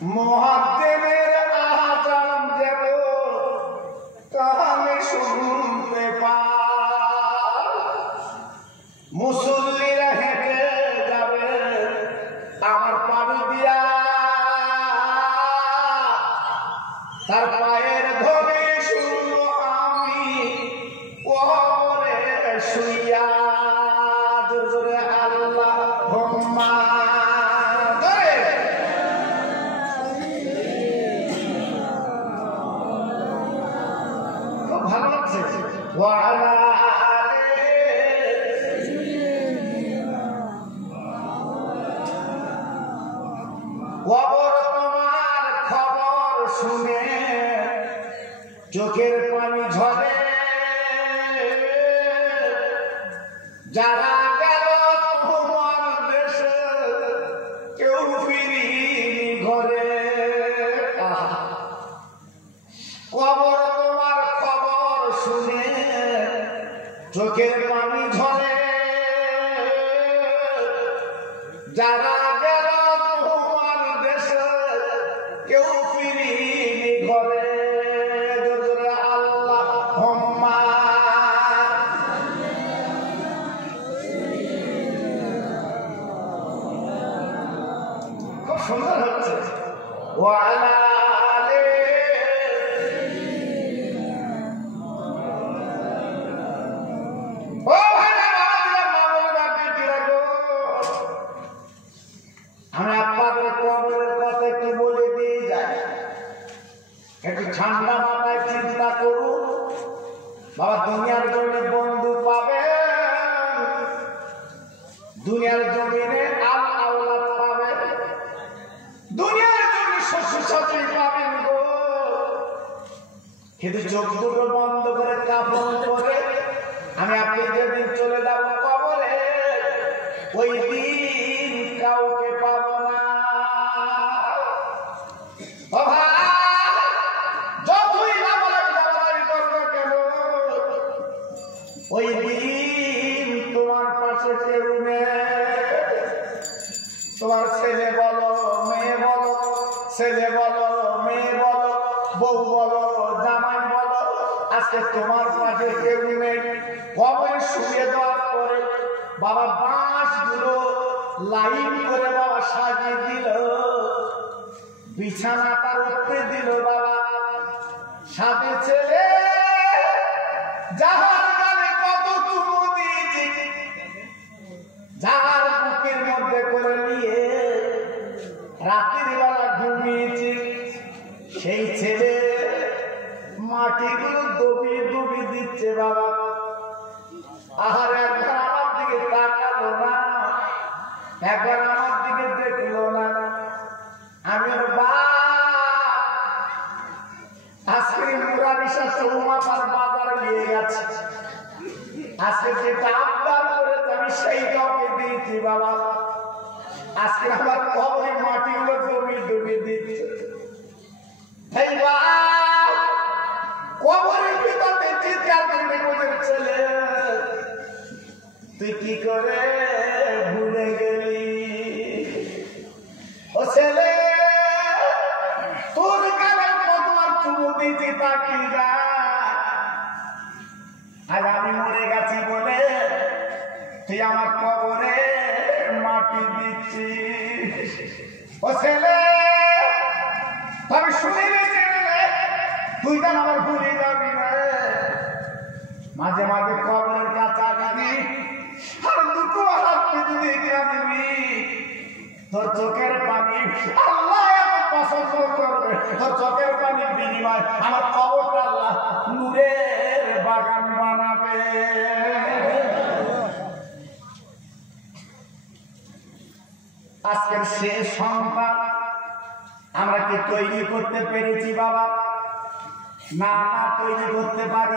মুয়াজ্জিনের আযান যেন কানে শুনতে পায়, মুসল্লিরা হেঁটে যাবে আমার পানি দিয়া, তার পায়ের ধরে শুনবো আমি কবরে শুইয়া। জোরে জোরে আল্লাহুম্মা ভালো লাগছে। ওয়ালা কবর তোমার খবর শুনে চোখের পানি ঝরে, যারা গেল তোমার দেশে কেউ ফিরিনি ঘরে। কবর তোমার খবর শুনে চোখের পানি ঝরে, যারা গেল তোমার দেশে কেউ ফিরিনি ঘরে। আল্লাহুম্মা খুব সুন্দর হচ্ছে। ওয়ালা আমি আপনাদের কবরের কথা একটু বলে দিয়ে যাই, একটু ঠান্ডা মাথায় চিন্তা করুন। বাবা দুনিয়ার জমিনে বন্ধু পাবে, দুনিয়ার জমিনে আল আওলাদ পাবে, দুনিয়ার জমিনে শ্বশুর শাশুড়ি পাবেন গো, কিন্তু চোখ দুটো বন্ধ করে কাপড় পরে আমি আপনি যেদিন চলে যাব কবরে, ওই দিন কাউকে পাবো না। যতই লাভালাভি করবে কেন, ওই দিন তোমার পাশে কেউ নেই। তোমার ছেলে বলো মেয়ে বলো, ছেলে বলো মেয়ে বলো, বউ বলো জামাই বলো, আজকে তোমার পাশে কেউ নেই। কবরে শুয়ে দেওয়ার পরে বাবা বাঁশগুলো লাইন করে বাবা সাজিয়ে দিল, বিছানা তার উপরে দিল বাবা। সাথে ছেলে যাহার গালে কত চুমু দিয়েছি, যার বুকের মধ্যে করে নিয়ে রাতের বেলা ঘুমিয়েছি, সেই ছেলে মাটিগুলো দবিয়ে দবিয়ে দিচ্ছে বাবা। আর একবার আমার দিকে তাকালো না, একবার আমার দিকে দেখলো না। আমি ওর বাপ আজকে মুরারিশা চৌমাথার বাজারে নিয়ে গেছে, আজকে যেটা আবদার করেছে আমি সেইটা ওকে দিয়েছি বাবা। আজকে আমার কবরে মাটিগুলো দবিয়ে দবিয়ে দিচ্ছে। এই বাপ কবরের ভিতরে চিৎকার করে বলে, ছেলে তুই কি করে ভুলে গেলি? ও ছেলে তোর গালে কতবার চুমু দিয়েছি তা কি গা? আর আমি মরে গেছি বলে তুই আমার কবরে মাটি দিচ্ছিস। ও ছেলে তবে শুনে গেছি তুই কেন আমার ভুলে যাবি না? মাঝে মাঝে কবরের কাছে যাবি আর দুটো হাত পেতে দিয়ে দিবি, তোর চোখের পানি আল্লাহ এত পছন্দ করবে। তোর চোখের পানির বিনিময় আমার কবরটা আল্লাহ নূরের বাগান বানাবে। আজকের শেষ সংবাদ আমরা কি তৈরি করতে পেরেছি বাবা? না, তৈরি করতে পারি